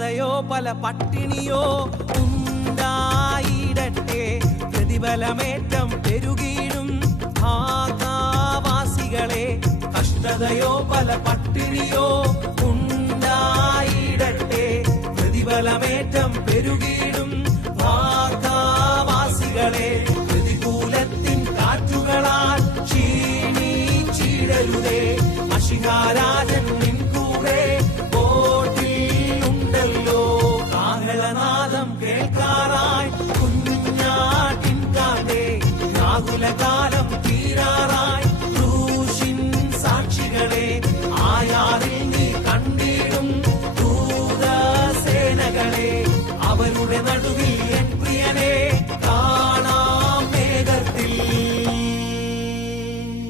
കഷ്ടതയോ പല പട്ടിണിയോ ഉണ്ടായിടട്ടെ, പ്രതിഫലമേറ്റം പെരുകിയിടും ഭാഗവാസികളെ. കഷ്ടതയോ പല പട്ടിണിയോ ഉണ്ടായിടട്ടെ, പ്രതിഫലമേറ്റം പെരുകിയിടും ഭാഗവാസികളെ. പ്രതികൂലത്തിൻ കാറ്റുകളാൽ ക്ഷീണിച്ചിടരുതേ, മശിഹാരാജൻ നിൻ കൂടെ ബോട്ടിൽ ഉണ്ടല്ലോ. കാഹളനാദം കേൾക്കാറായി കുഞ്ഞാട്ടിൻ കാലേ, രാഹുലകാ